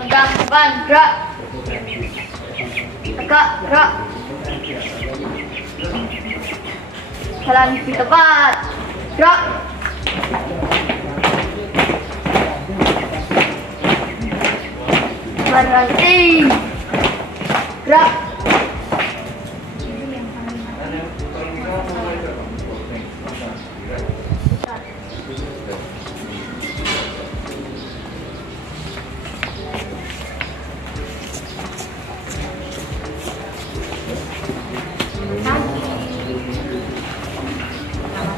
Pegang depan, gerak. Tegak, gerak. Jalan di tempat, gerak. Berhenti, gerak.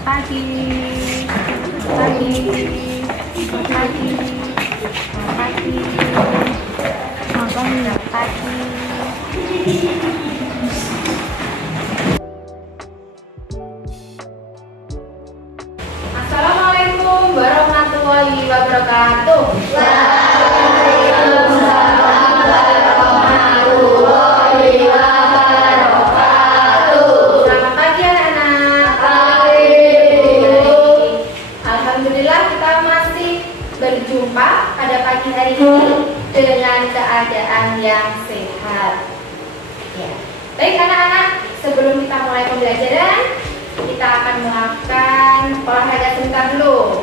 Pagi, selamat pagi. Assalamualaikum warahmatullahi wabarakatuh. Berjumpa pada pagi hari ini dengan keadaan yang sehat. Ya. Baik anak-anak, sebelum kita mulai pembelajaran, kita akan melakukan olahraga sebentar dulu.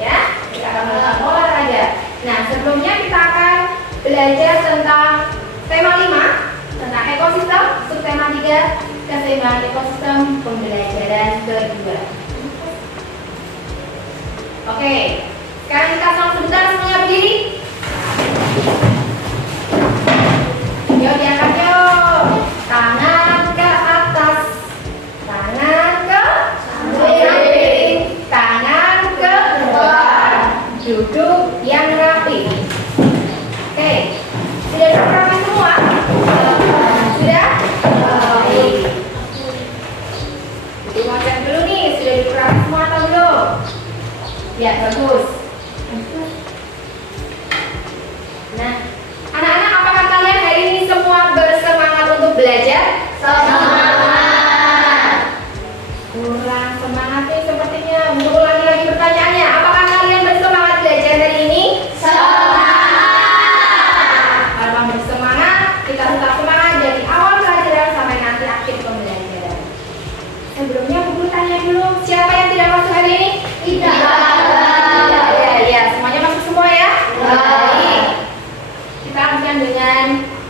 Ya, kita akan melakukan olahraga. Nah, sebelumnya kita akan belajar tentang tema 5, tentang ekosistem, subtema 3, keseimbangan ekosistem, pembelajaran kedua. Oke. Sekarang kita sama sebentar semuanya berdiri. Yuk diangkat yuk. Tangan ke atas. Tangan ke samping. Tangan ke depan. Duduk yang rapi. Oke. Sudah duduk rapi semua? Sudah? Baik. Jadi mau cek dulu nih, sudah duduk rapi semua atau belum? Ya, bagus.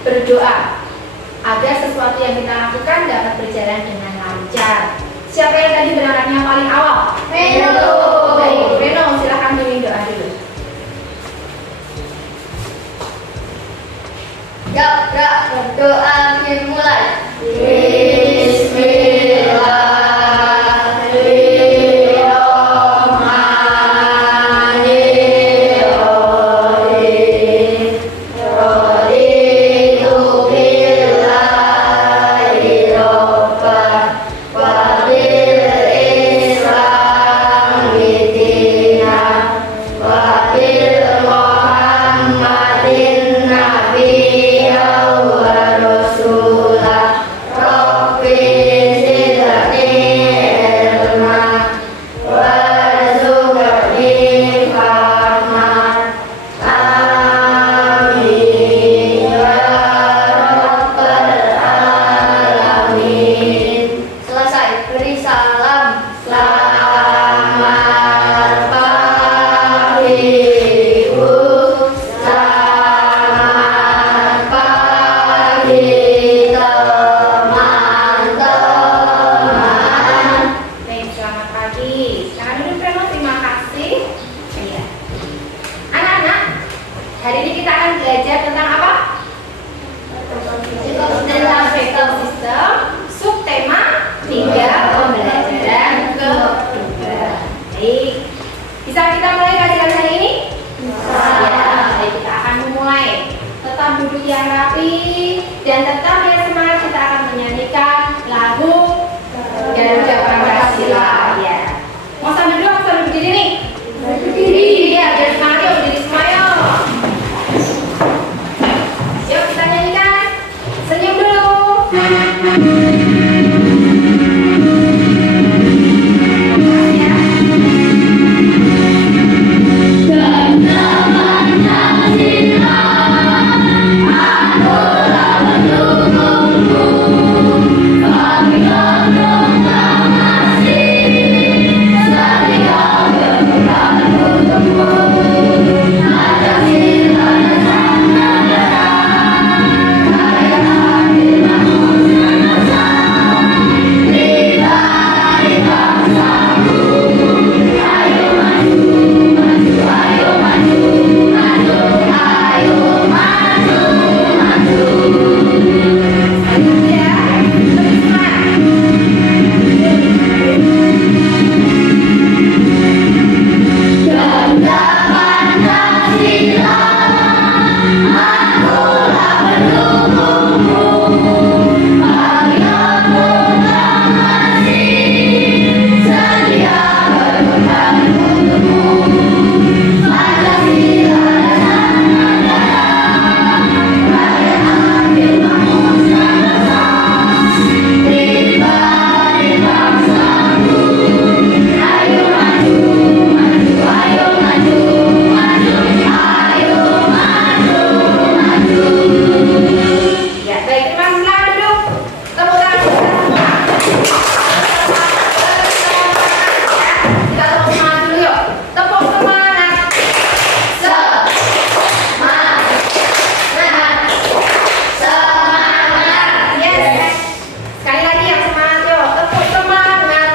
berdoa agar sesuatu yang kita lakukan dapat berjalan dengan lancar. Siapa yang tadi berangkatnya paling awal? Reno. Baik, Reno, silahkan mimpin doa dulu. Yuk, gerak. Berdoa dimulai. Selesai. Beri salam. Selamat pagi, Bu. Selamat pagi, teman-teman. Baik, selamat pagi. Sekarang dulu Reno, terima kasih. Iya. Anak-anak, hari ini kita akan belajar tentang apa? Tentang vektor sistem, subtema 3 pembelajaran kedua. Baik, bisa kita mulai kajian hari ini? Ya, baik, kita akan memulai. Tetap duduk yang rapi dan tetap yang semangat. Kita akan menyanyikan lagu Garuda Pancasila. Ya. Mau sambil duduk, mau sambil berdiri nih? Berdiri. Ya, biar semangat yuk, berdiri semua yuk. Yuk kita nyanyikan. Senyum dulu. Ya, baik, terima kasih. Silakan duduk. Tepuk tangan kita semua. Kita tepuk semangat dulu yuk. Tepuk semangat. Yes. Sekali lagi yang semangat yuk. Tepuk semangat.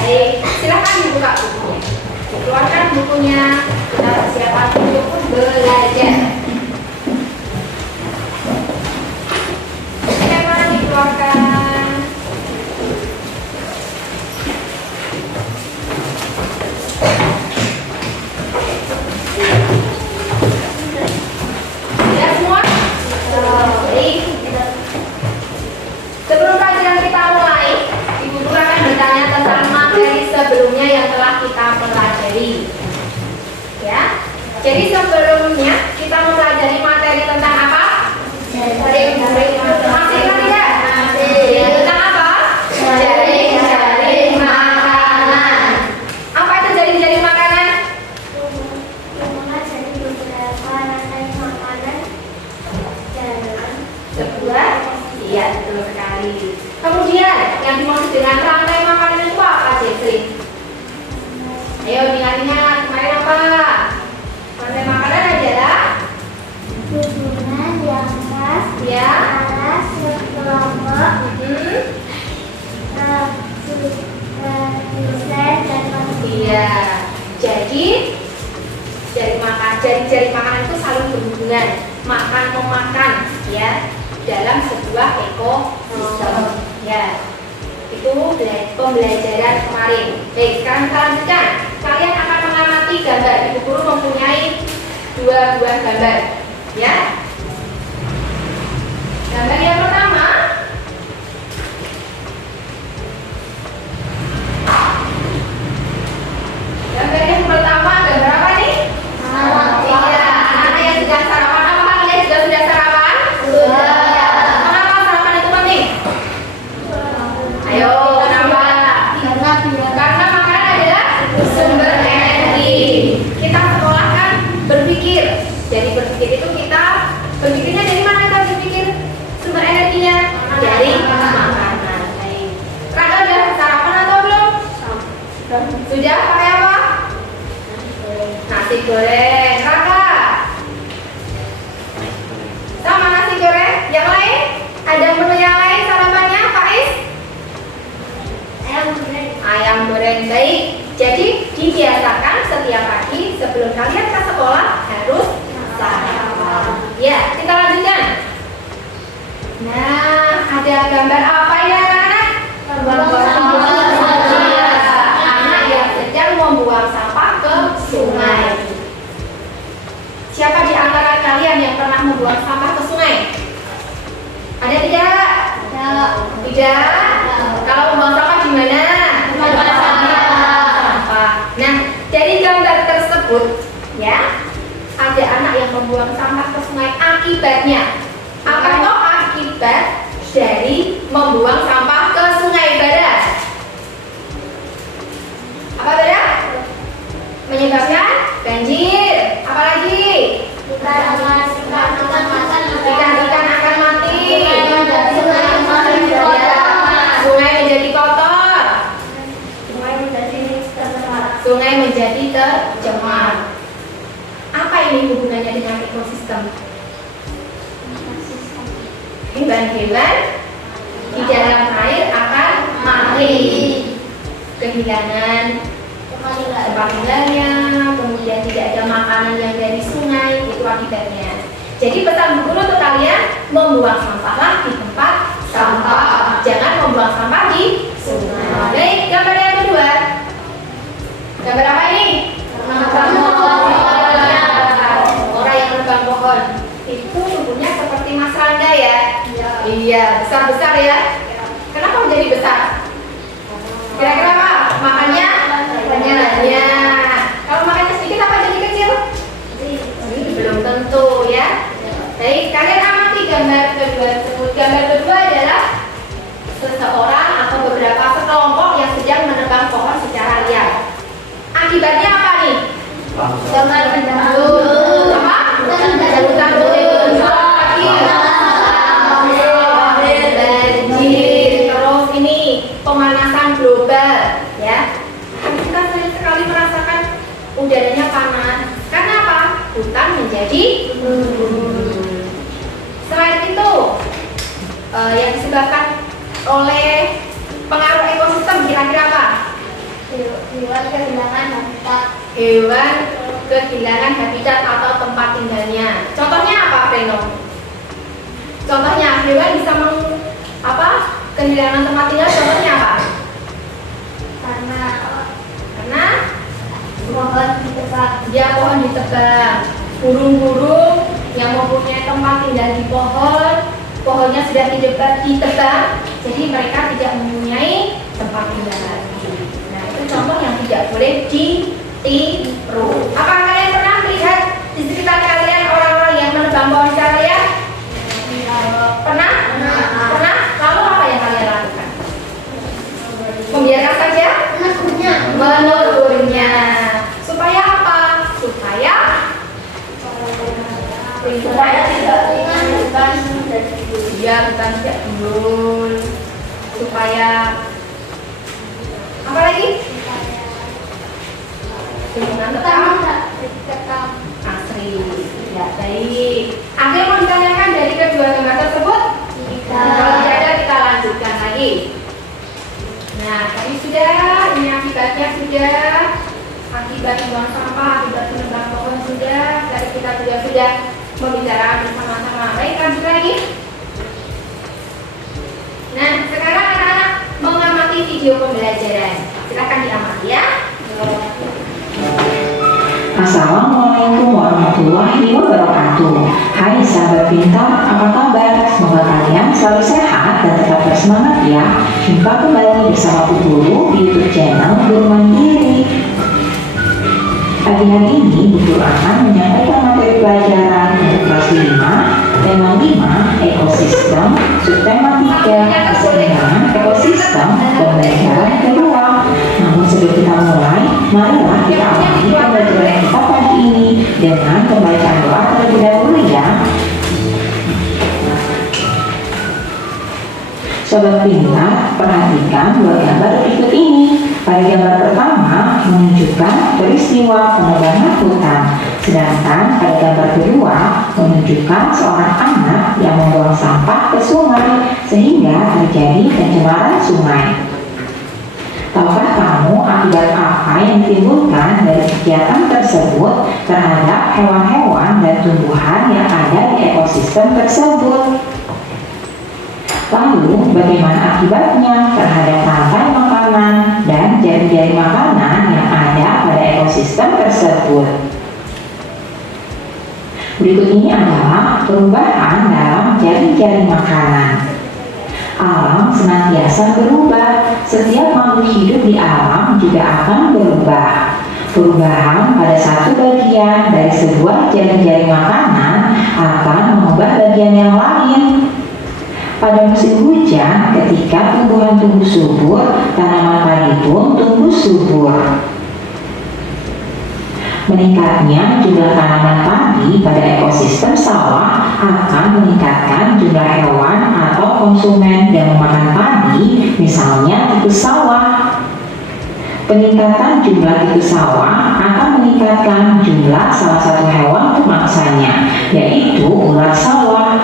Baik, silakan dibuka bukunya. Keluarkan bukunya. Kita persiapan untuk belajar. Skema dikeluarkan. Ya semua? Baik. Sebelum kajian kita mulai, Ibu Guru akan bertanya tentang materi sebelumnya yang telah kita pelajari. Ya. Jadi sebelumnya kita mempelajari materi tentang apa? Masih kan tidak? Ya, tentang apa? Jaring-jaring makanan. Apa itu jaring-jaring makanan? Sebuah? Iya, betul sekali. Kemudian yang dimaksud dengan rantai makanan itu apa, Jeffrey? Ayo diingat-ingat. jari-jari makanan itu saling berhubungan, makan memakan, ya, dalam sebuah ekosistem. Ya, itu pembelajaran kemarin. Baik, sekarang kita lanjutkan. Kalian akan mengamati gambar. Ibu guru mempunyai 2 buah gambar, ya. Gambar yang pertama, gambar apa nih? Iya, anak-anak yang sedang sarapan. Apakah kalian juga sudah sarapan? Sudah. Kenapa sarapan itu penting? Ayo, kenapa? Karena makanan adalah sumber energi. Kita sekolah kan berpikir. Jadi berpikir itu kita berpikirnya dari mana kita berpikir? Sumber energinya dari makanan. Baik. Kakak udah sarapan atau belum? Sudah, pakai apa? Nasi goreng. Kakak sama nasi goreng. Yang lain? Ada menu yang lain sarapannya, Pak Is? Ayam goreng. Baik. Jadi dibiasakan setiap pagi sebelum kalian ke sekolah harus sarapan. Ya, kita lanjutkan. Nah, ada gambar apa ya, anak? Anak yang sedang membuang sampah ke sungai. Siapa di antara kalian yang pernah membuang sampah ke sungai? Ada tidak? Tidak. Kalau membuang sampah di mana? Sampah. Nah, dari gambar tersebut, ya, ada anak yang membuang sampah ke sungai. Akibatnya, apa toh akibat dari membuang sampah ke sungai, Badas? Apa Badas? Menyebabkan banjir. Apalagi? Ikan-ikan akan mati. Sungai menjadi kotor. Sungai menjadi tercemar. Apa ini hubungannya dengan ekosistem? Hewan-hewan di dalam air akan mati, kehilangan tempat tinggalnya, kemudian tidak ada makanan yang dari sungai, itu akibatnya. Jadi pesan guru untuk kalian, membuang sampahlah di tempat sampah, jangan membuang sampah di sungai. Baik, gambar yang kedua. Gambar apa ini? Orang yang menebang pohon. Itu tubuhnya seperti Mas Rangga ya? Iya, besar-besar ya. Kenapa menjadi besar? Kira-kira apa? Makannya banyak. Kalau makannya sedikit apa jadi kecil? Belum tentu ya. Baik, kalian amati gambar kedua tersebut. Gambar kedua adalah seseorang atau beberapa sekelompok yang sedang menebang pohon secara liar. Akibatnya apa nih? Apa? Banjir. Terus ini pemanasan global, ya. Kita sering sekali merasakan udaranya panas. Karena apa? Hutan menjadi Selain itu, yang disebabkan oleh pengaruh ekosistem kira-kira apa? Hewan kehilangan habitat. Hewan kehilangan habitat atau tempat tinggalnya. Contohnya apa, Reno? Contohnya hewan bisa kehilangan tempat tinggal. Contohnya apa? Karena Pohon ditebang. dia pohon ditebang. Burung-burung yang mempunyai tempat tinggal di pohon, pohonnya sudah ditebang, jadi mereka tidak mempunyai tempat tinggal lagi. Nah, itu contoh yang tidak boleh ditiru. Apa kalian pernah melihat di sekitar kalian orang-orang yang menebang pohon secara liar? Pernah? Pernah? Lalu apa yang kalian lakukan? Membiarkan saja? Menegurnya. Supaya apa? Supaya tidak hutan bukan tidak gundul. Supaya apa lagi? Lingkungan tetap asri. Ya, baik. Ada yang mau ditanyakan dari kedua gambar tersebut? Kalau tidak ada, kita lanjutkan lagi. Nah, tadi sudah, ini akibatnya sudah, akibat buang sampah, akibat menebang pohon sudah. Dari kita sudah membicarakan bersama-sama. Baik, lanjut lagi. Nah, sekarang anak-anak mengamati video pembelajaran. Silakan diamati ya. Assalamualaikum warahmatullahi wabarakatuh. Hai sahabat pintar, apa kabar? Semoga kalian selalu sehat dan tetap bersemangat ya. Jumpa kembali bersama Bu Guru di YouTube channel Guru Mandiri. Pagi hari ini Bu Guru akan menyampaikan materi pelajaran untuk kelas 5, tema 5, ekosistem, subtema 3, keseimbangan ekosistem, pembelajaran kedua. Namun sebelum kita mulai, marilah kita awali pembelajaran kita pagi ini dengan pembacaan doa terlebih dahulu ya. Sobat pintar, perhatikan dua gambar berikut ini. Pada gambar pertama menunjukkan peristiwa penebangan hutan, sedangkan pada gambar kedua menunjukkan seorang anak yang membuang sampah ke sungai sehingga terjadi pencemaran sungai. Tahukah kamu akibat apa yang ditimbulkan dari kegiatan tersebut terhadap hewan-hewan dan tumbuhan yang ada di ekosistem tersebut? Lalu, bagaimana akibatnya terhadap rantai makanan dan jari-jari makanan yang ada pada ekosistem tersebut? Berikut ini adalah perubahan dalam jari-jari makanan. Alam senantiasa berubah. Setiap makhluk hidup di alam juga akan berubah. Perubahan pada satu bagian dari sebuah jari-jari makanan akan mengubah bagian yang lain. Pada musim hujan, ketika tumbuhan tumbuh subur, tanaman padi pun tumbuh subur. Meningkatnya jumlah tanaman padi pada ekosistem sawah akan meningkatkan jumlah hewan atau konsumen yang memakan padi, misalnya tikus sawah. Peningkatan jumlah tikus sawah akan meningkatkan jumlah salah satu hewan pemangsanya, yaitu ular sawah.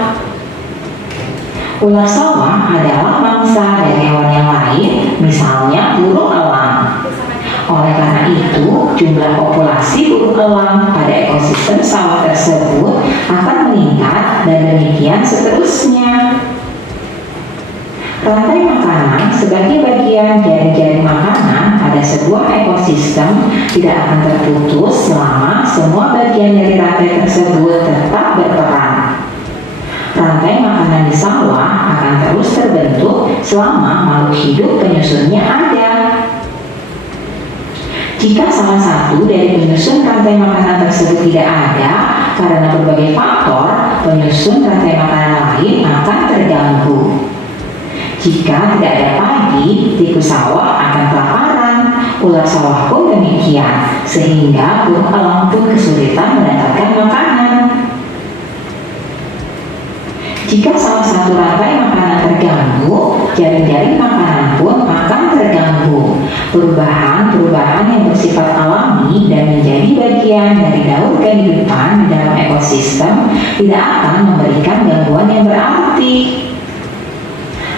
Ular sawah adalah mangsa dari hewan yang lain, misalnya burung elang. Oleh karena itu, jumlah populasi burung elang pada ekosistem sawah tersebut akan meningkat dan demikian seterusnya. Rantai makanan sebagai bagian jari-jari makanan pada sebuah ekosistem tidak akan terputus selama semua bagian dari rantai tersebut tetap berperan. Rantai makanan di sawah akan terus terbentuk selama makhluk hidup penyusunnya ada. Jika salah satu dari penyusun rantai makanan tersebut tidak ada karena berbagai faktor, penyusun rantai makanan lain akan terganggu. Jika tidak ada padi, tikus sawah akan kelaparan, ular sawah pun demikian, sehingga burung elang pun kesulitan mendapatkan makanan. Jika salah satu rantai makanan terganggu, jari-jari makanan pun akan terganggu. Perubahan-perubahan yang bersifat alami dan menjadi bagian dari daur kehidupan di dalam ekosistem tidak akan memberikan gangguan yang berarti.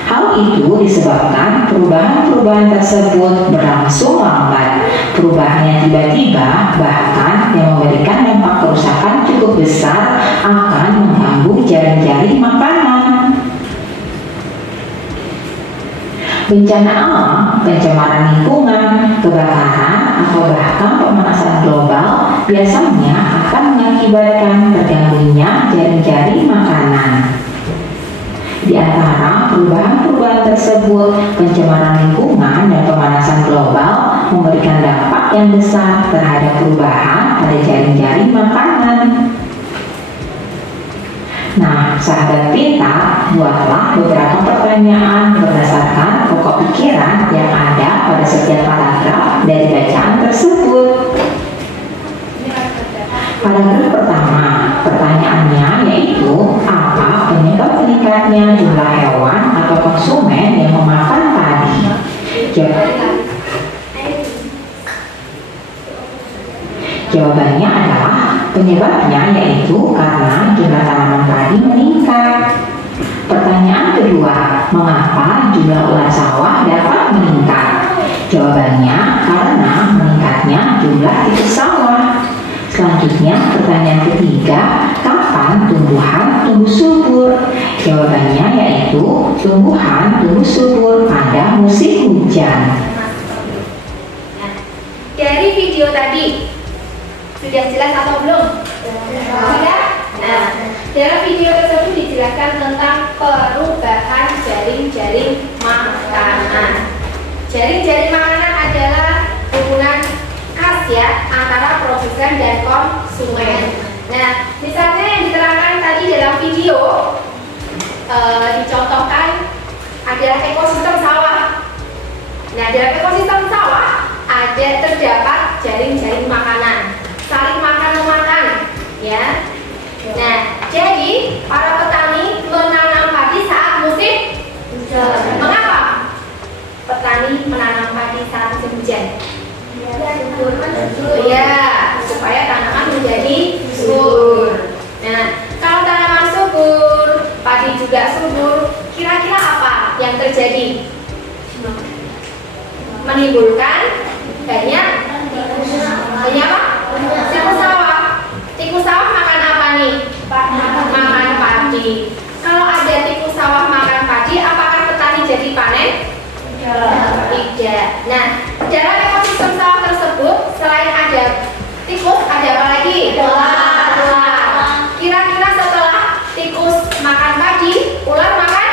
Hal itu disebabkan perubahan-perubahan tersebut berlangsung lambat. Perubahan yang tiba-tiba bahkan yang memberikan dampak kerusakan cukup besar akan mengganggu jari-jari makanan. Bencana alam, pencemaran lingkungan, kebakaran, atau bahkan pemanasan global biasanya akan mengakibatkan terganggunya jari-jari makanan. Di antara perubahan-perubahan tersebut, pencemaran lingkungan dan pemanasan global memberikan dampak yang besar terhadap perubahan pada jari-jari makanan. Nah, sahabat pintar, buatlah beberapa pertanyaan berdasarkan pokok pikiran yang ada pada setiap paragraf dari bacaan tersebut. Paragraf pertama, pertanyaannya yaitu apa penyebab meningkatnya jumlah hewan atau konsumen yang memakan padi? Jawabannya adalah penyebabnya yaitu karena jumlah tanaman padi meningkat. Pertanyaan kedua, mengapa jumlah ular sawah dapat meningkat? Jawabannya karena meningkatnya jumlah tikus sawah. Selanjutnya, pertanyaan ketiga, kapan tumbuhan tumbuh subur? Jawabannya yaitu tumbuhan tumbuh subur pada musim hujan. Nah, dari video tadi sudah jelas atau belum? Sudah? Nah, dalam video tersebut dijelaskan tentang perubahan jaring-jaring makanan. Jaring-jaring makanan adalah hubungan khas ya antara produsen dan konsumen. Nah, misalnya yang diterangkan tadi dalam video dicontohkan adalah ekosistem sawah. Nah, dalam ekosistem sawah terdapat jaring-jaring makanan, saling makan-memakan, ya. Nah, jadi para petani menanam padi saat musim hujan. Mengapa petani menanam padi saat musim hujan? Ya, supaya tanaman menjadi subur. Nah, kalau tanaman subur, padi juga subur, kira-kira apa yang terjadi? Menimbulkan banyak apa? Tikus sawah. Tikus sawah makan apa nih? Makan padi. Kalau ada tikus sawah makan padi, apakah petani jadi panen? Tidak. Nah, dalam ekosistem sawah tersebut selain ada tikus, ada apa lagi? Ular. Kira-kira setelah tikus makan padi, ular makan?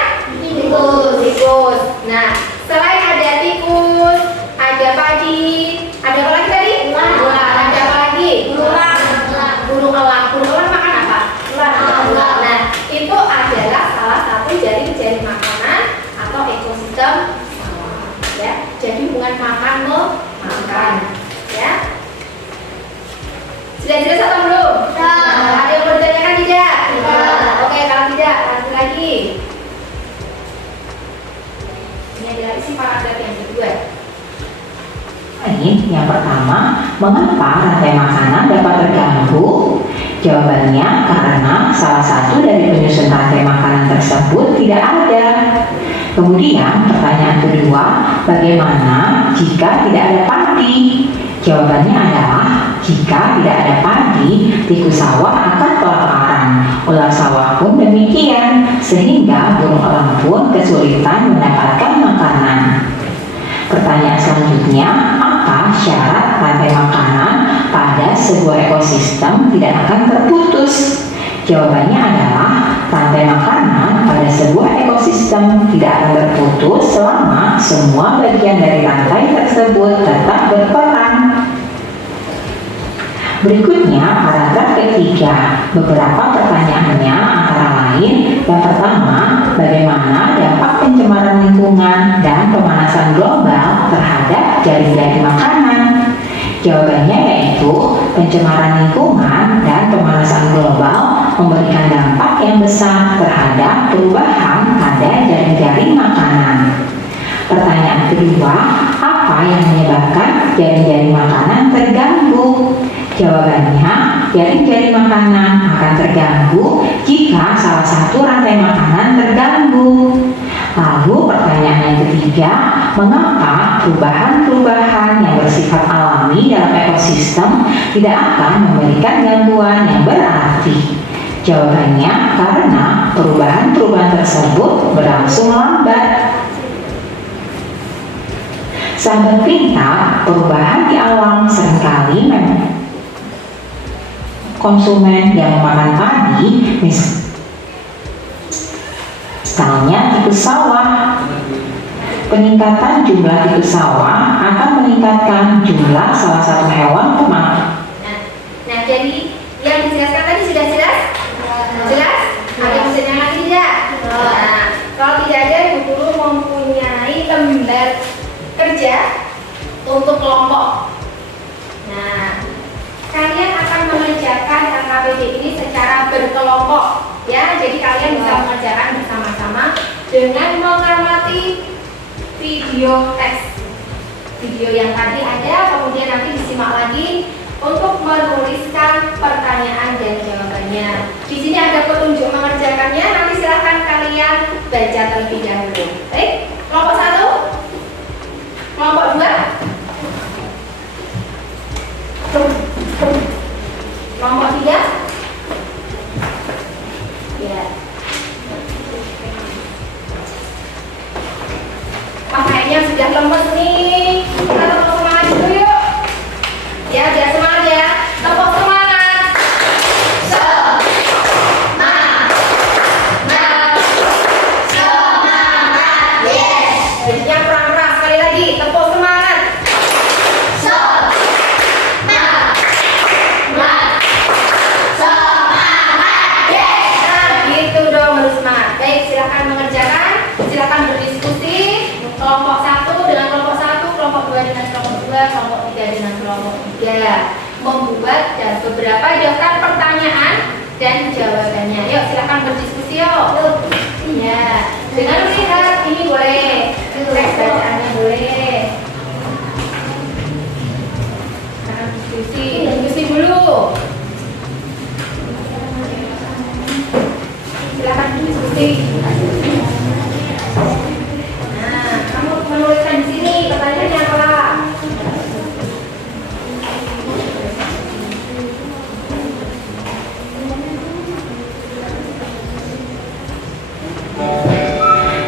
Tikus. Nah, selain ada tikus, ada padi, ada apa lagi tadi? Ular. Ada apa lagi? Burung elang. Burung elang makan apa? Ular. Nah, itu adalah salah satu jaring-jaring makanan atau ekosistem sawah. Ya, jadi hubungan makan memakan. Ya. Sudah jelas atau belum? Ada yang mau ditanyakan tidak? Oke, kalau tidak, lanjut lagi. Ini adalah isi paragraf yang kedua. Yang pertama, mengapa rantai makanan dapat terganggu? Jawabannya karena salah satu dari penyusun rantai makanan tersebut tidak ada. Kemudian pertanyaan kedua, bagaimana jika tidak ada padi? Jawabannya adalah jika tidak ada padi, tikus sawah akan kelaparan. Ular sawah pun demikian, sehingga burung elang pun kesulitan mendapatkan makanan. Pertanyaan selanjutnya, apa syarat rantai makanan pada sebuah ekosistem tidak akan terputus? Jawabannya adalah rantai makanan pada sebuah ekosistem tidak akan terputus selama semua bagian dari rantai tersebut tetap berperan. Berikutnya paragraf ketiga. Beberapa pertanyaannya antara lain, yang pertama, bagaimana dampak pencemaran lingkungan dan pemanasan global terhadap jaring-jaring makanan? Jawabannya yaitu pencemaran lingkungan dan pemanasan global memberikan dampak yang besar terhadap perubahan pada jaring-jaring makanan. Pertanyaan kedua, apa yang menyebabkan jaring-jaring makanan terganggu? Jawabannya, jaring-jaring makanan akan terganggu jika salah satu rantai makanan terganggu. Lalu pertanyaan yang ketiga, mengapa perubahan-perubahan yang bersifat alami dalam ekosistem tidak akan memberikan gangguan yang berarti? Jawabannya, karena perubahan-perubahan tersebut berlangsung lambat. Sahabat pintar, perubahan di alam seringkali memang konsumen yang memakan padi, misalnya tikus sawah. Peningkatan jumlah tikus sawah akan meningkatkan jumlah salah satu hewan pemakan. Nah, jadi yang dijelaskan tadi sudah jelas? Jelas? Ada yang bisa lagi tidak? Nah, kalau tidak ada, Ibu Guru mempunyai lembar kerja untuk kelompok. Nah, kalian akan mengerjakan LKPD ini secara berkelompok, ya. Jadi kalian bisa mengerjakan bersama-sama dengan mengamati video teks. Video yang tadi ada, kemudian nanti disimak lagi untuk menuliskan pertanyaan dan jawabannya. Di sini ada petunjuk mengerjakannya. Nanti silahkan kalian baca terlebih dahulu. Baik, kelompok 1, kelompok 2, kelompok 3. ketiga, membuat beberapa daftar pertanyaan dan jawabannya. Yuk, silakan berdiskusi yuk. Ya, dengan melihat ini boleh, teks bacaannya boleh. Nah, diskusi dulu. Silakan diskusi. Nah, kamu menuliskan di sini pertanyaannya apa?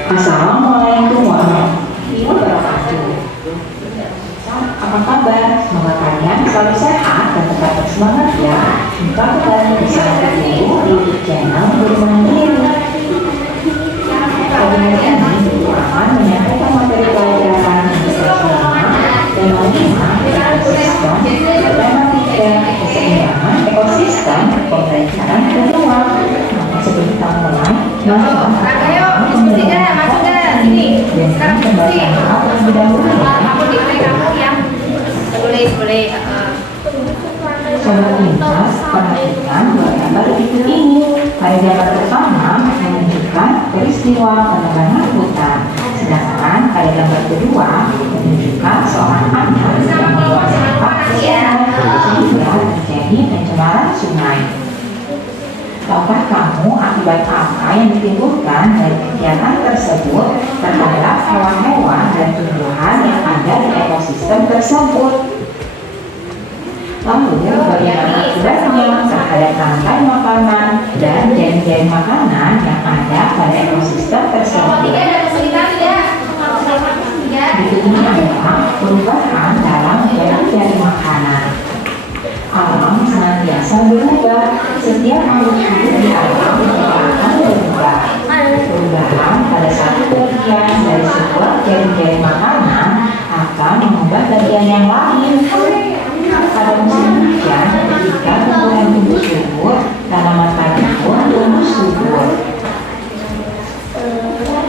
Assalamualaikum warahmatullahi wabarakatuh. Apa kabar? Semoga kalian selalu sehat dan tetap bersemangat ya. Jumpa kembali bersama Guru di channel Guru Mandiri. Pada hari ini Guru akan menyampaikan materi pelajaran bersama tema 5 ekosistem, tema 3 keseimbangan ekosistem, pembelajaran kedua. Sebelum kita mulai, Ayo, diskusi dah, masuk dah sini. Sekarang diskusi. Kamu diberi kamu yang boleh. Sobat Pintas, perhatikan dua gambar berikut ini. Pada gambar pertama menunjukkan peristiwa penekanan hutan, sedangkan pada gambar kedua menunjukkan seorang anak yang membuang sampah sehingga terjadi pencemaran sungai. Tahukah kamu akibat apa yang ditimbulkan dari kegiatan tersebut terhadap hewan-hewan dan tumbuhan yang ada di ekosistem tersebut? Lalu, bagaimana akibatnya terhadap rantai makanan dan jaring-jaring makanan yang ada pada ekosistem tersebut? Berikut ini adalah perubahan dalam jaring-jaring makanan. Alam senantiasa berubah. Setiap makhluk hidup di alam akan berubah. Perubahan pada satu bagian dari sebuah jaring-jaring makanan akan mengubah bagian yang lain. Pada musim hujan, ketika tumbuhan tumbuh subur, tanaman-tanaman pun tumbuh subur.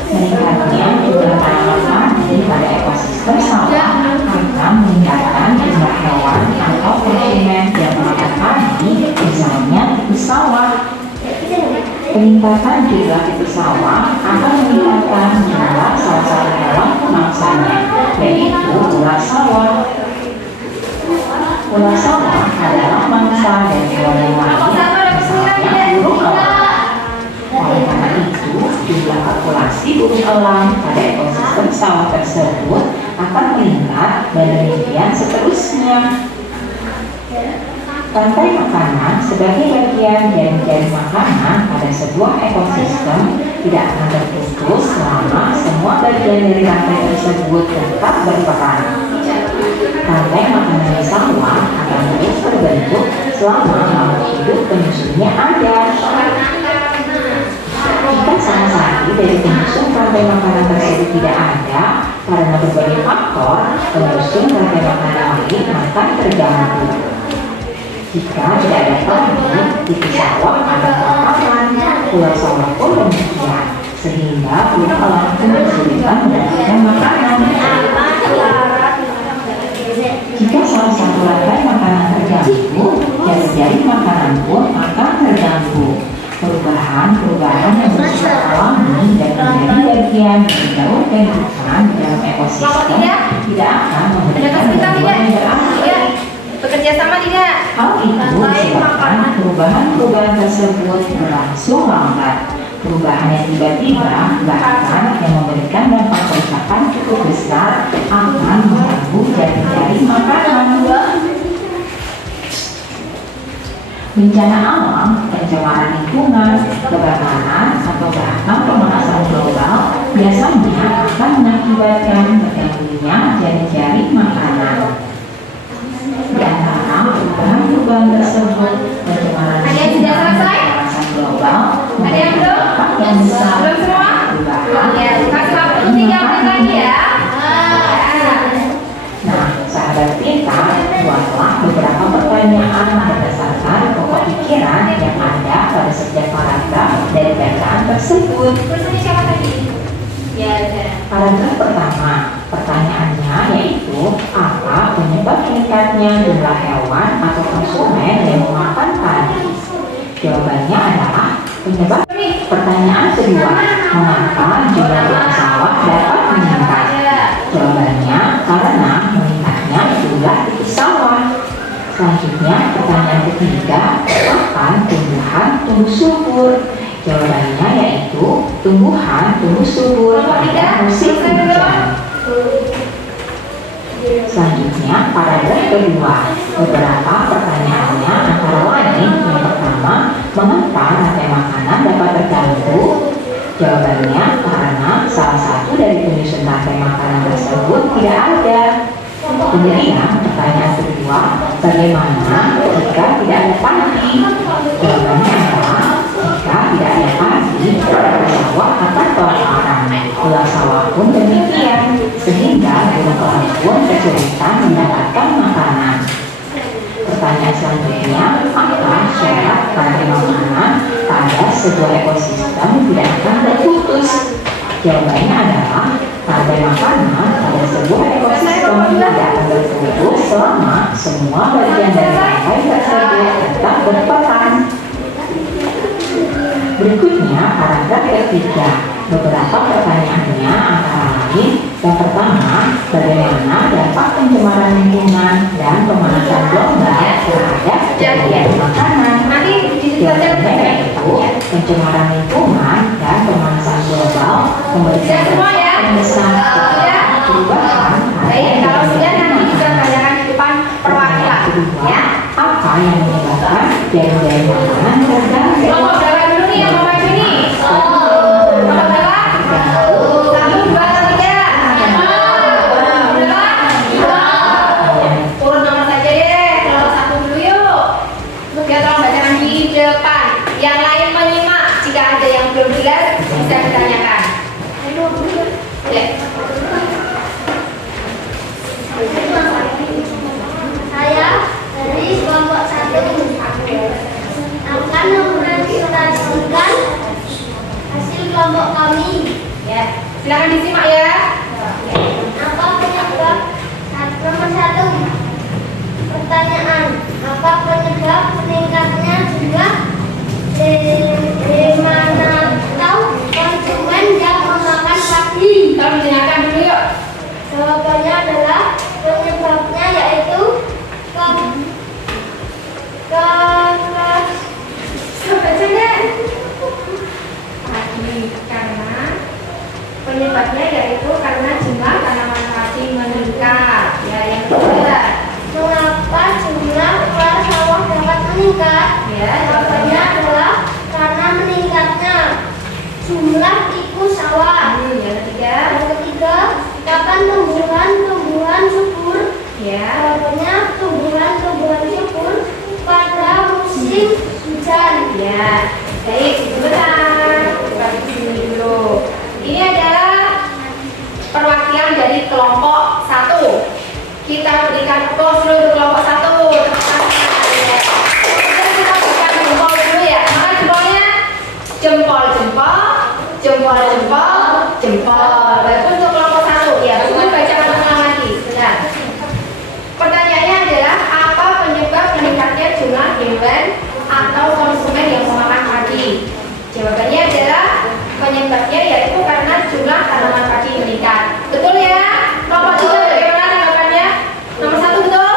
Meningkatnya jumlah tanaman padi pada ekosistem sawah akan meningkatkan jumlah hewan atau konsumen yang memakan padi, misalnya tikus sawah. Peningkatan jumlah tikus sawah akan meningkatkan jumlah salah satu hewan pemangsanya, yaitu ular sawah. Ular sawah adalah mangsa dari hewan yang lain, misalnya burung elang. Oleh karena itu, jumlah populasi burung elang pada ekosistem sawah tersebut akan meningkat dan demikian seterusnya. Rantai makanan sebagai bagian jaring-jaring makanan pada sebuah ekosistem tidak akan terputus selama semua bagian dari rantai tersebut tetap berperan. Rantai makanan di sawah akan terus terbentuk selama makhluk hidup penyusunnya ada. Jika salah satu dari penyusun rantai makanan tersebut tidak ada karena berbagai faktor, penyusun rantai makanan lain akan terganggu. Jika tidak ada padi, tikus sawah akan kelaparan, ular sawah pun demikian, sehingga burung elang pun kesulitan mendapatkan makanan. Jika salah satu rantai makanan terganggu, jaring-jaring makanan pun akan terganggu. Perubahan yang bersifat alami dan menjadi bagian dari jalur kehidupan dalam ekosistem tidak akan memberikan bantuan yang berarti. Bekerja sama tidak? Hal itu disebabkan perubahan-perubahan tersebut berlangsung lambat. Perubahan yang tiba-tiba bahkan yang memberikan dampak kerusakan cukup besar akan mengganggu jaring-jaring makanan. Bencana alam, pencemaran lingkungan, kebakaran, atau bahkan pemanasan global biasanya akan mengakibatkan terganggunya jaring-jaring makanan. Di antara perubahan-perubahan tersebut, pencemaran lingkungan dan pemanasan global berdampak yang besar pada perubahan jaring makanan. Nah, sahabat kita, buatlah beberapa pertanyaan berdasarkan pokok pikiran yang ada pada setiap paragraf dari bacaan tersebut. Paragraf pertama, pertanyaannya yaitu yaitu apa penyebab meningkatnya jumlah hewan atau konsumen yang memakan padi? Jawabannya adalah penyebab. Pertanyaan kedua, mengapa jumlah ikan sawah dapat meningkat? Jawabannya karena meningkatnya jumlah tikus sawah. Selanjutnya, pertanyaan ketiga, kapan tumbuhan tumbuh subur? Jawabannya yaitu tumbuhan tumbuh subur pada musim hujan. Selanjutnya, paragraf kedua, beberapa pertanyaannya antara lain. Yang pertama, mengapa rantai makanan dapat terganggu? Jawabannya karena salah satu dari penyusun rantai makanan tersebut tidak ada. Kemudian pertanyaan kedua, bagaimana jika tidak ada padi? Jawabannya adalah jika tidak ada padi, sawah akan kelaparan. Ular sawah pun demikian, sehingga burung pun kesulitan mendapatkan makanan. Pertanyaan selanjutnya, apa syarat rantai makanan pada sebuah ekosistem tidak akan terputus? Jawabannya adalah rantai makanan pada sebuah ekosistem tidak akan terputus selama semua bagian dari rantai tersebut tetap berperan. Berikutnya paragraf ketiga. Beberapa pertanyaannya antara lain, yang pertama, bagaimana dampak pencemaran lingkungan dan pemanasan global terhadap ketersediaan makanan? Jawabannya yaitu pencemaran lingkungan dan pemanasan global memberikan dampak yang besar terhadap perubahan. Baik, kalau sudah nanti bisa tanyakan di depan perwakilan. Ya. Apa yang menyebabkan jaring-jaring makanan terganggu? Kelompok berapa dulu nih yang mau maju nih? Kelompok berapa? 1, 2, 3. Urut nomor saja deh. Kelompok 1 dulu yuk. Biar tolong bacakan di depan. Yang lain menyimak. Jika ada yang belum jelas, bisa ditanyakan. Ya. Saya dari kelompok 1 akan mempresentasikan hasil kelompok kami. Ya. Silakan disimak ya. Apa penyebab? Nomor 1. Pertanyaan, apa penyebab meningkatnya jumlah mana tahu konsumen yang memakan padi? Tolong didengarkan dulu yuk. Jawabannya adalah penyebabnya yaitu penyebabnya yaitu karena jumlah tanaman padi meningkat. Ya, yang kedua. mengapa jumlah ular sawah dapat meningkat? Ya, Jawabannya adalah karena meningkatnya jumlah tikus sawah. Yang ketiga. Yang ketiga, kapan tumbuhan subur? Ya. Jawabannya tumbuhan subur pada musim hujan. Ya. Baik, sebentar. Kita di sini dulu. Ini adalah perwakilan dari kelompok 1. Kita berikan applause dulu untuk kelompok 1. Kemudian kita berikan jempol dulu ya. Maka jempolnya jempol. Baik, untuk kelompok 1 ya. Kemudian bacakan ulang lagi. Benar. Pertanyaannya adalah apa penyebab meningkatnya jumlah hewan atau konsumen yang memakan padi? Jawabannya adalah penyebabnya yaitu karena jumlah tanaman padi meningkat. Betul ya? Kelompok 3 bagaimana tanggapannya? Nomor 1 betul?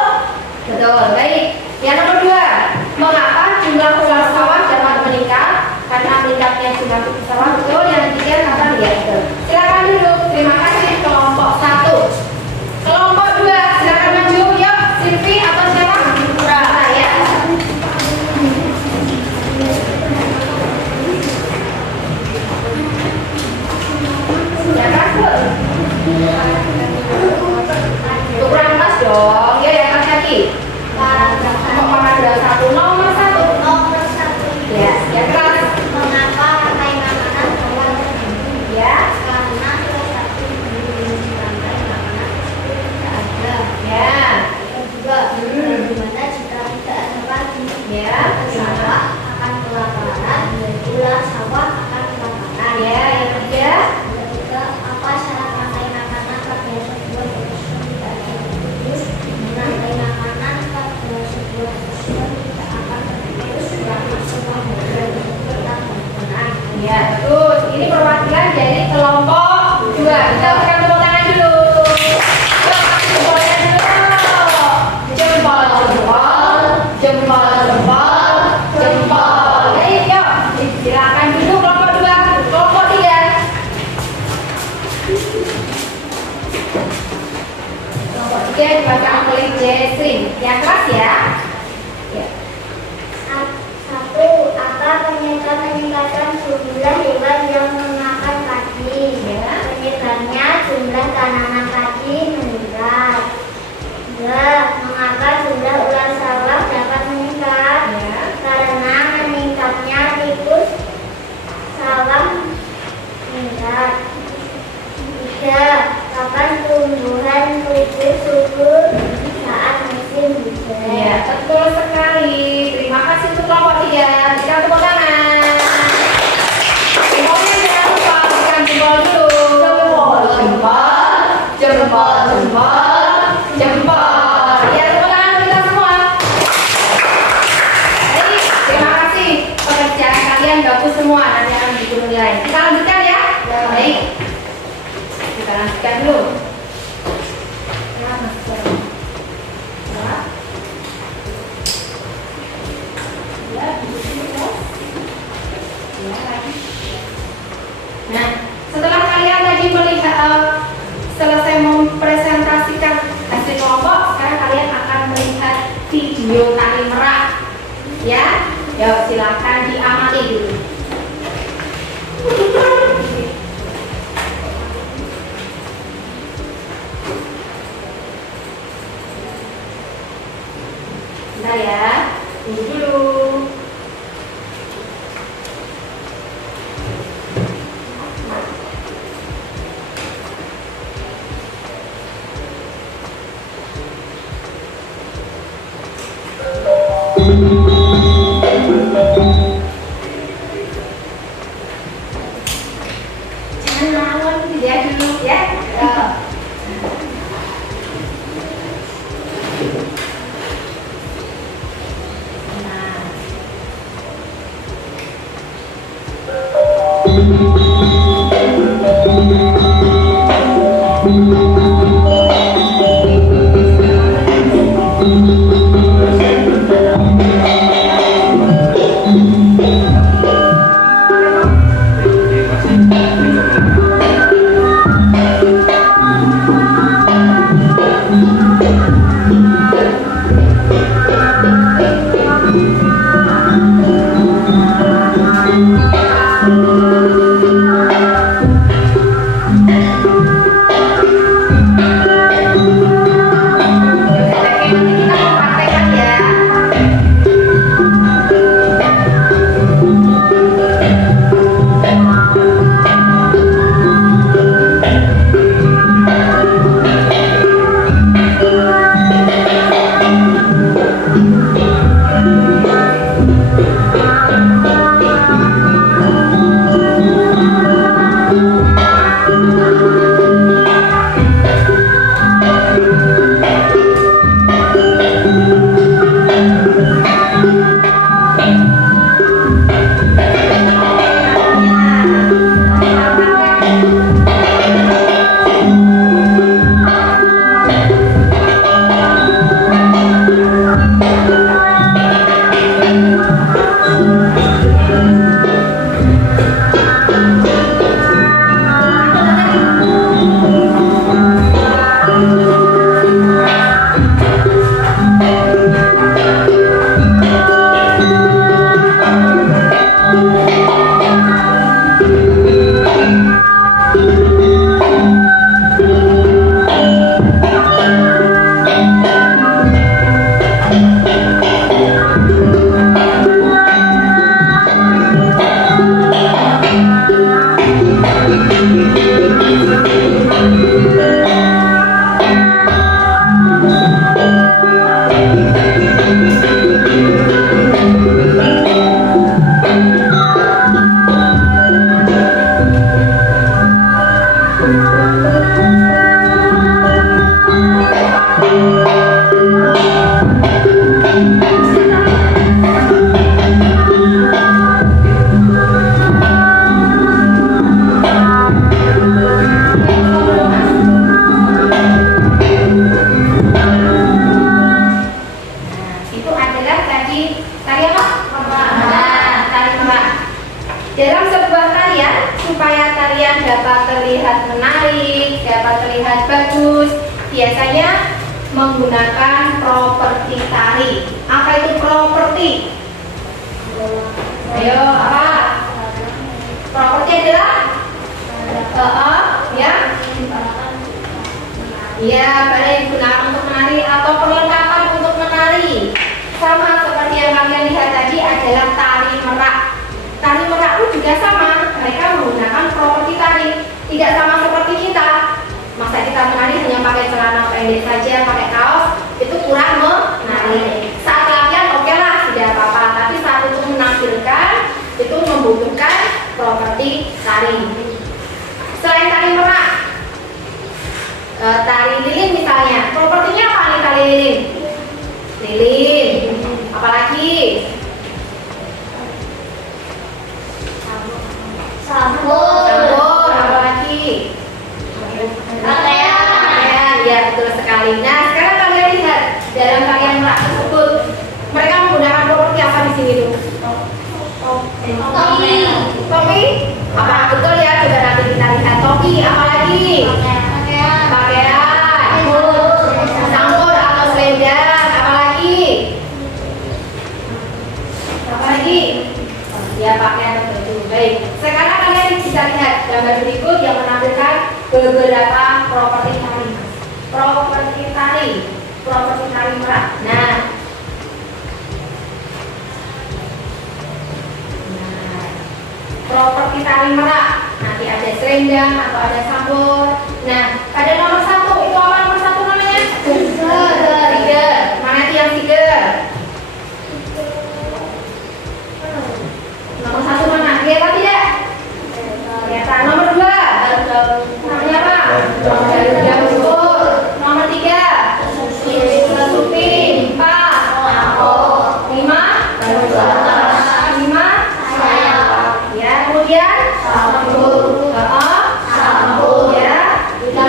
Betul, baik. Yang nomor 2, mengapa jumlah ular sawah dapat meningkat? Karena meningkatnya jumlah ular sawah. Betul. Yang ketiga, kapan ya? Betul. Silakan duduk. Terima kasih kelompok 1. Kelompok 2, silakan maju. Yuk, Silvi atau siapa? Saya. Silakan, Bu. Kurang pas dong. Ya, yang hati-hati. Paragraf 1 nomor 1. Ya, yang keras. Mengapa rantai makanan dapat terganggu? Ya. Karena salah satu jenis rantai makanan tidak ada. Ya. Yang kedua, bagaimana jika tidak ada padi? Ya. Sawah akan kelaparan, ular sawah akan kelaparan. Ya, yang ketiga. Yang ketiga, apa syarat rantai makanan pada sebuah ekosistem tidak ada? meningkatkan jumlah hewan yang memakan padi. Ya. Penyebabnya jumlah tanaman padi meningkat. Ya, mengapa jumlah ular sawah dapat meningkat? Ya. Karena meningkatnya tikus sawah meningkat. 3. Kapan tumbuhan tubuh subur saat musim hujan? Iya, betul sekali. Terima kasih untuk kelompok 3. Berikan tepuk tangan. Semuanya jangan lupa berikan jempol dulu. Jempol. Ya, tepuk tangan kita semua. Jadi, terima kasih. Pekerjaan kalian bagus semua. Nanti akan dihitung nilai. Kita lanjutkan ya. Baik. Kita lanjutkan dulu. Ya, masuk. Ya. Nah, setelah kalian tadi melihat selesai mempresentasikan hasil kelompok, sekarang kalian akan melihat video tari merak. Ya, yuk silakan diamati dulu. Bentar ya, tunggu dulu. Jangan lawan dia dulu ya. Nah. biasanya menggunakan properti tari. Apa itu properti? Ayo, benda yang digunakan untuk menari atau perlengkapan untuk menari. Sama seperti yang kalian lihat tadi adalah tari merak. Tari merak pun juga sama, mereka menggunakan properti tari. Tidak sama seperti kita. Masa kita menari hanya pakai celana pendek saja, pakai kaos, itu kurang menari. Saat latihan oke lah, tidak apa-apa. Tapi saat untuk menampilkan, itu membutuhkan properti tari. Selain tari merak, tari lilin misalnya, propertinya apa nih tari lilin? Lilin, apalagi? Sambur, apalagi? Pakaian, ya betul sekali. Nah sekarang kalian lihat dalam tarian merak tersebut, mereka menggunakan properti apa di sini tuh? Topi? Apa betul ya? Coba nanti kita lihat topi, apalagi? Pakaian, sambur atau selendang, apalagi? Apalagi? Ya pakaian betul. Baik. Sekarang kalian bisa lihat gambar berikut yang menampilkan beberapa properti tari. Properti tari merak. Nah, properti tari merak. Nanti ada selendang atau ada sambur. Nah, pada nomor 1 itu apa nomor 1 namanya? Tiger. Mana itu yang tiger? Nomor 1 mana? Lihat tidak? Kelihatan. Nomor 2 namanya apa? Daun. Nomor 3 Supin. 4 5 ya, kemudian sambur ya, dan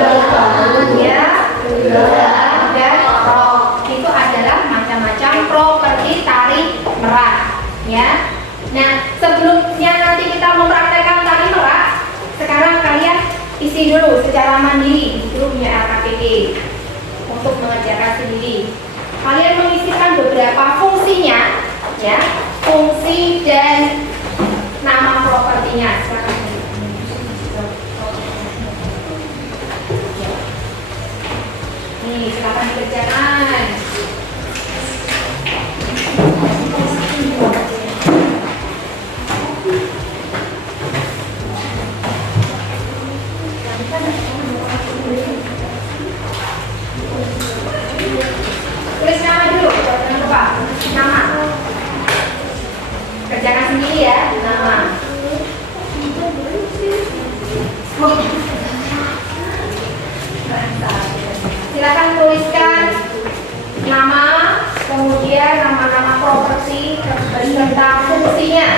rok. Itu adalah macam-macam properti tari merak ya. Nah, sebelumnya nanti kita mempraktekkan tari merak, sekarang kalian isi dulu secara mandiri di grupnya LKPD untuk mengerjakan sendiri. Kalian mengisikan beberapa fungsinya ya, fungsi dan nama propertinya. Nih, silakan dikerjakan. Tulis nama dulu, jangan lupa nama. Kerjakan sendiri ya, nama. Silakan tuliskan nama, kemudian nama-nama properti beserta fungsinya.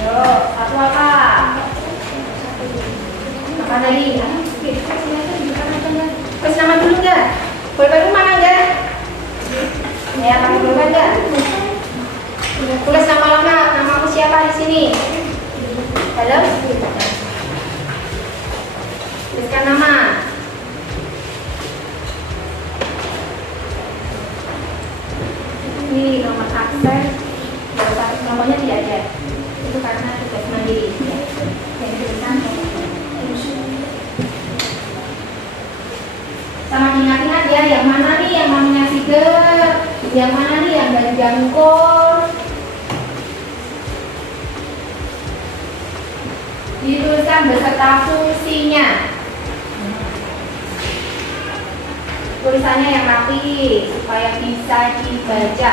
Yo, satu apa? Apa lagi? Tulis nama dulu enggak? Boleh mana enggak? Ya, kamu dulu enggak? Tulis nama lengkap, namamu siapa di sini? Halo? Tuliskan nama. Ini nomor akses. Nomornya tidak ada. Itu karena tugas mandiri. Yang tulisan. Sama diingat-ingat ya, yang mana nih yang namanya tiger, yang mana nih yang dari jangkol. Dituliskan beserta fungsinya. Tulisannya yang rapi supaya bisa dibaca.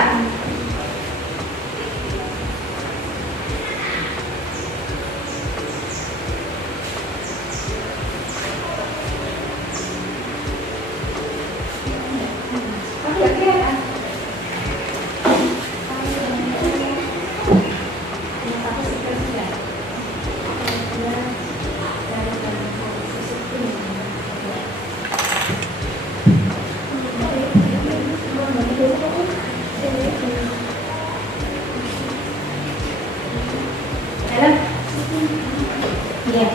Iya.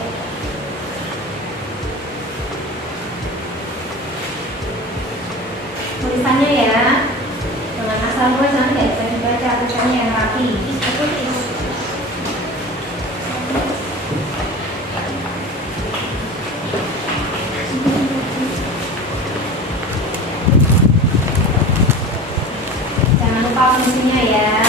Tulisannya ya, dengan asal nulis nanti nggak bisa dibaca, tulisannya yang rapi. waktunya ya.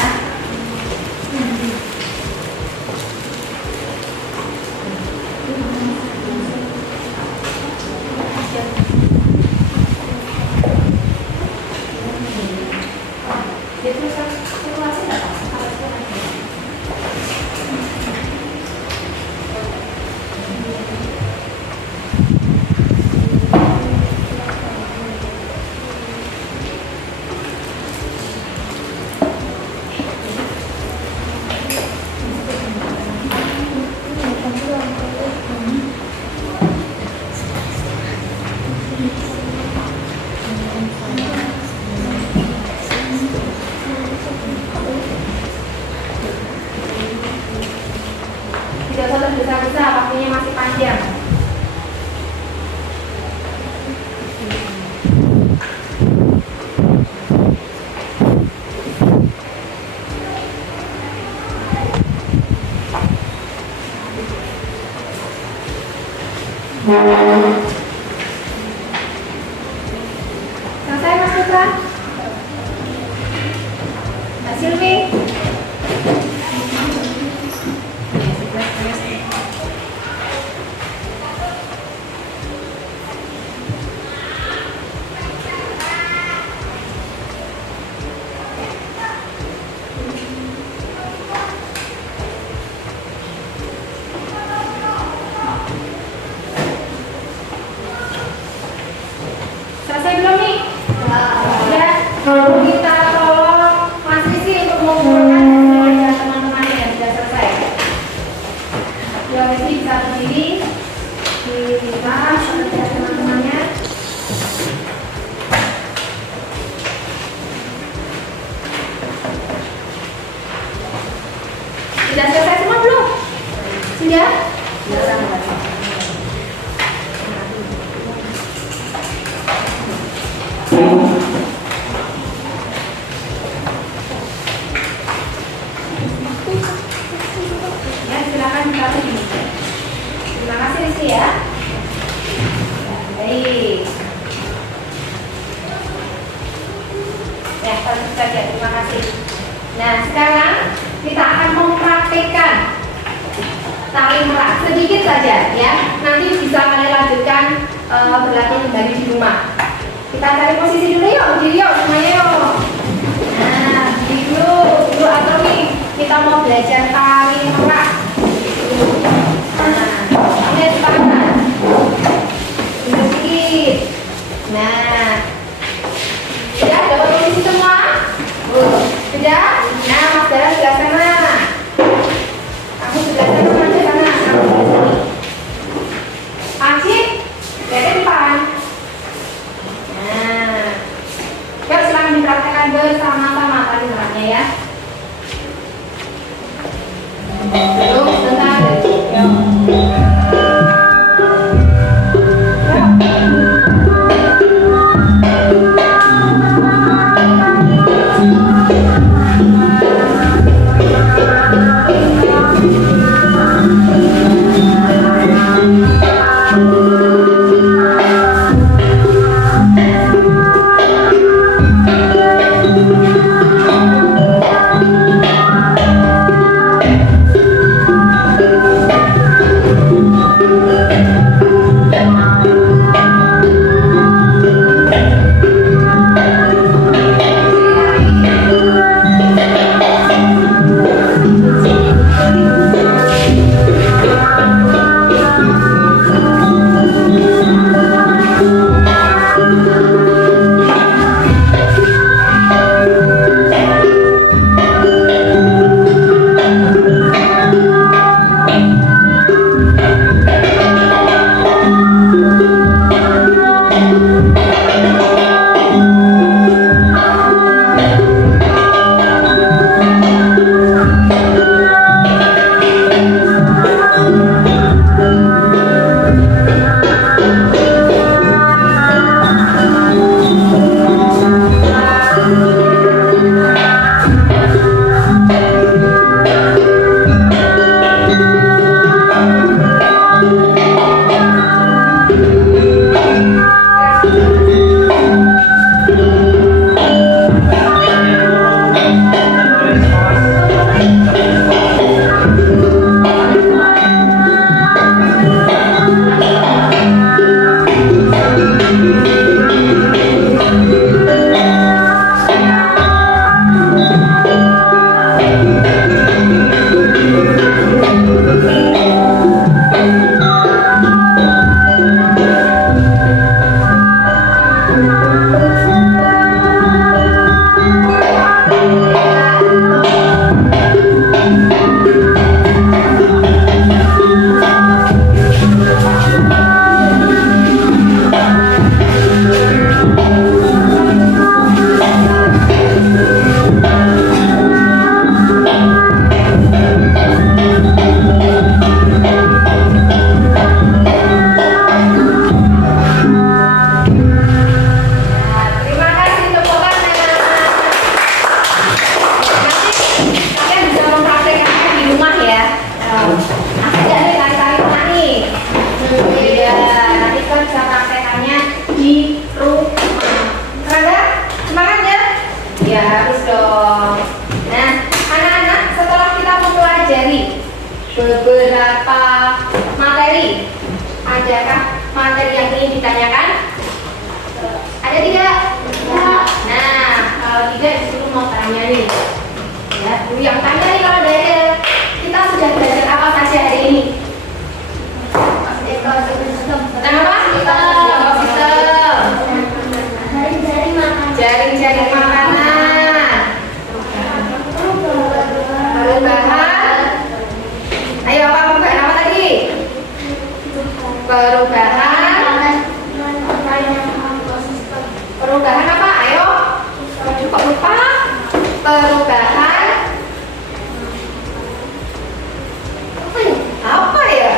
Tidak usah tergesa-gesa, waktunya masih panjang. Selesai Mas Putra? Mbak Silvi? Selesai belum nih? Ya, kita tolong Mas Rizky untuk mengumpulkan kepada teman-teman yang sudah selesai. Ya, Rizky bisa berdiri. Kita kerja teman-temannya. Sudah selesai semua belum? Sudah? Ya, silakan kita begini. Terima kasih Rizky ya. Baik. Ya, lanjut saja. Terima kasih. Nah, sekarang kita akan mempraktikkan tali merak sedikit saja ya. Nanti bisa kalian lanjutkan berlatih kembali di rumah. Kita cari posisi dulu yuk, berdiri yuk semuanya yuk. Nah, berdiri dulu atau nih kita mau belajar tali merak. Nah, ini di tangan. Sedikit. Nah, sudah dapat posisi semua? Sudah? Nah, Mas Dara sebelah sana. Kamu sebelah sana, maju sana. Kamu sebelah sini. Acik, dari depan. Nah, yuk silakan dipraktekkan bersama-sama tali meraknya ya. Belum, sebentar. Ya harus dong. Nah, anak-anak setelah kita mempelajari beberapa materi, adakah materi yang ingin ditanyakan? Ada tidak? Nah, kalau tidak disuruh mau tanya nih. Ya, dulu yang tanya nih kalau ada. Kita sudah belajar apa saja hari ini? Tentang apa? Ekosistem. Jaring-jaring makanan. Perubahan. Ayo apa perubahan apa tadi? Perubahan. Perubahan apa? Ayo. Aduh, kok lupa? Perubahan. Apa ya?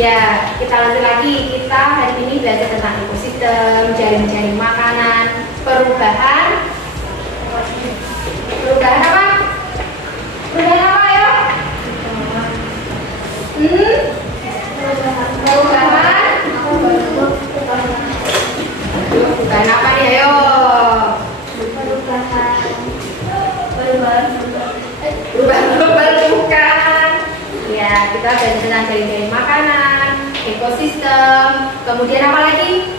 Ya, kita lanjut lagi. Kita hari ini belajar tentang ekosistem, jaring-jaring makanan, perubahan. Perubahan apa? Perubahan apa ya? Perubahan. Perubahan apa nih? Ayo. Perubahan bukan. Ya, kita belajar tentang jaring-jaring makanan, ekosistem, kemudian apa lagi?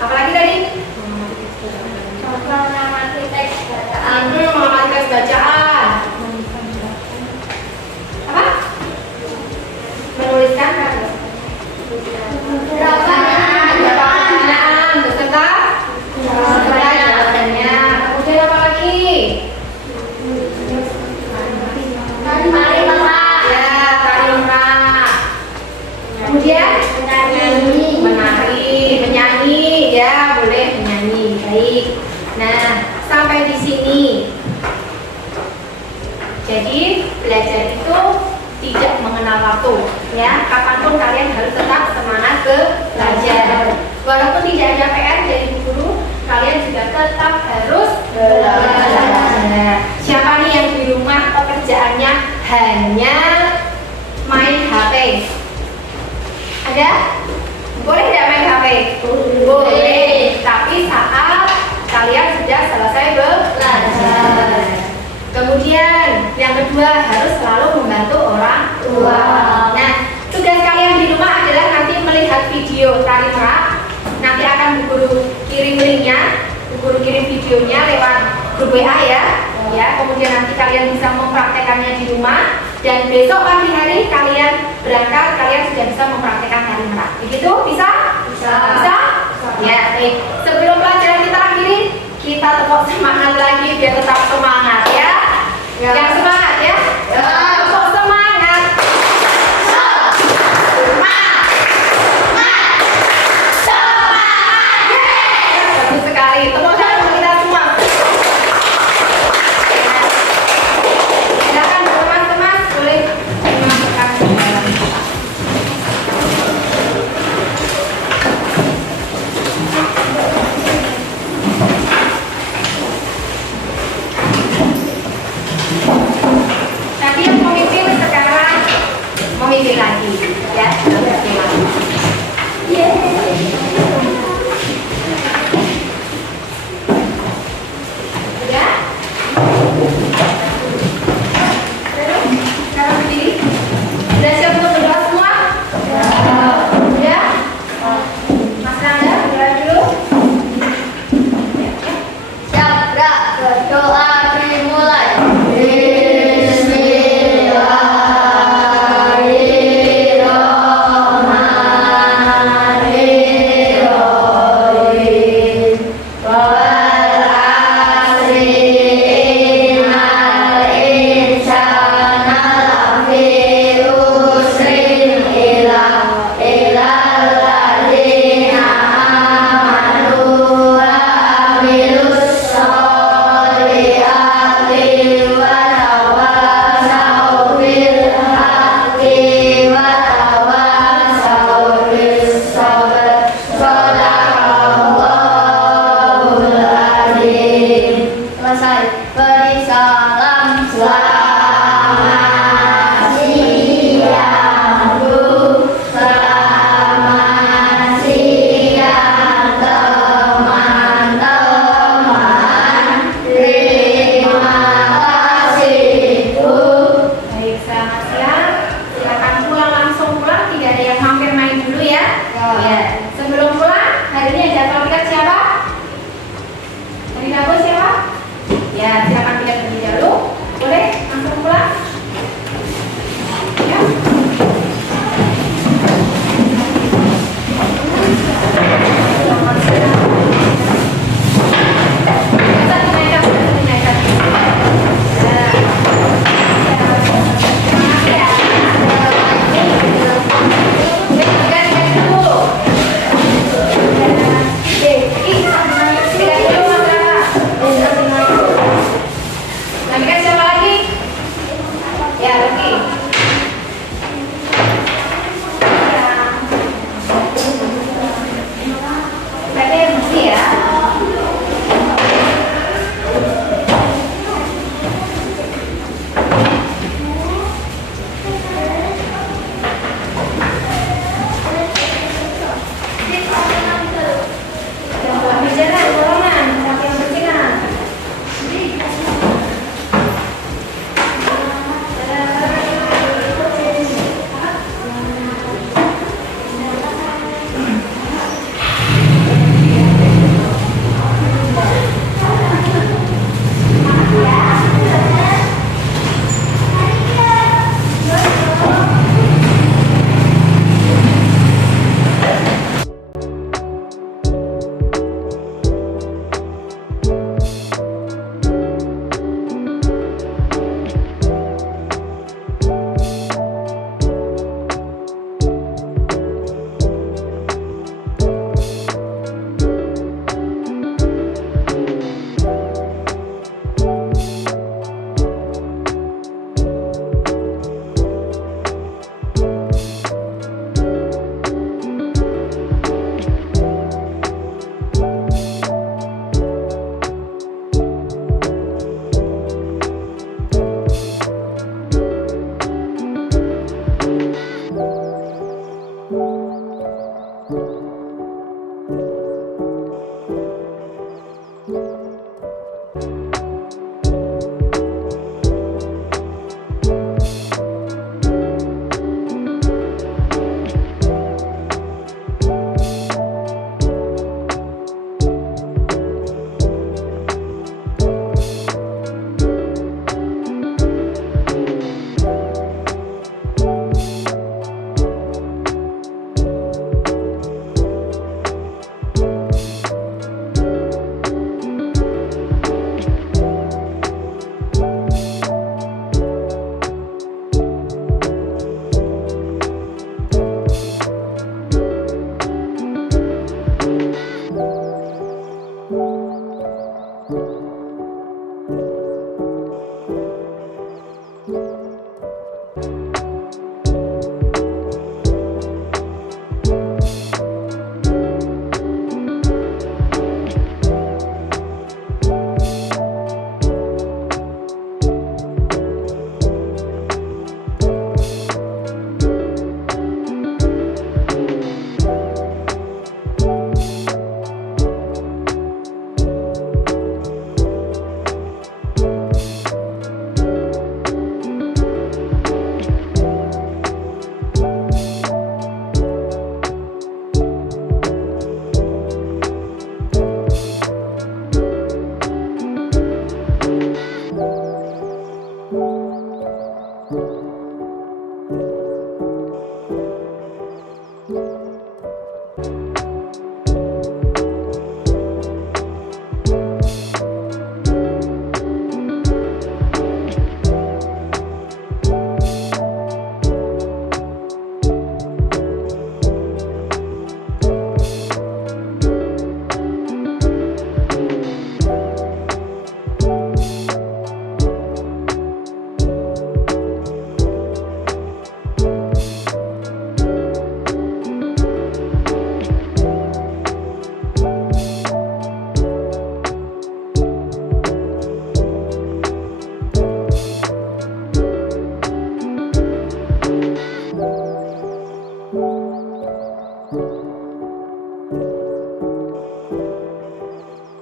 Apa lagi tadi? Mengamati teks bacaan. Apa? Menuliskan pertanyaan beserta jawabannya. Kemudian apa lagi? Tari merak. Kemudian menyanyi, ya boleh menyanyi. Baik. Nah, sampai di sini. Jadi belajar itu tidak mengenal waktu, ya. Kapanpun kalian harus tetap semangat belajar. Walaupun tidak ada PR dari Bu Guru, kalian juga tetap harus belajar. Siapa nih yang di rumah pekerjaannya hanya main HP? Ada? Boleh tidak main HP? Boleh. Tapi saat kalian sudah selesai belajar. Kemudian yang kedua, harus selalu membantu orang tua. Nah, tugas kalian di rumah adalah nanti melihat video tari merak. Nanti akan Bu Guru kirim linknya, Bu Guru kirim videonya lewat grup WA ya. Ya, kemudian nanti kalian bisa mempraktekannya di rumah. Dan besok pagi hari kalian berangkat, kalian sudah bisa mempraktekkan tari merak. Begitu? Bisa? Bisa? Ya, baik. Sebelum pelajaran kita akhiri, kita tepuk semangat lagi biar tetap semangat ya. Yang semangat ya. Tepuk semangat. Bagus sekali. Tepuk tangan untuk kita semua. Silakan teman-teman boleh dimasukkan ke dalam kotak.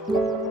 Thank you.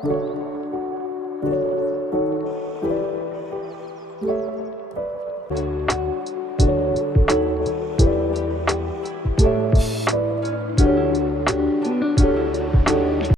Thank you.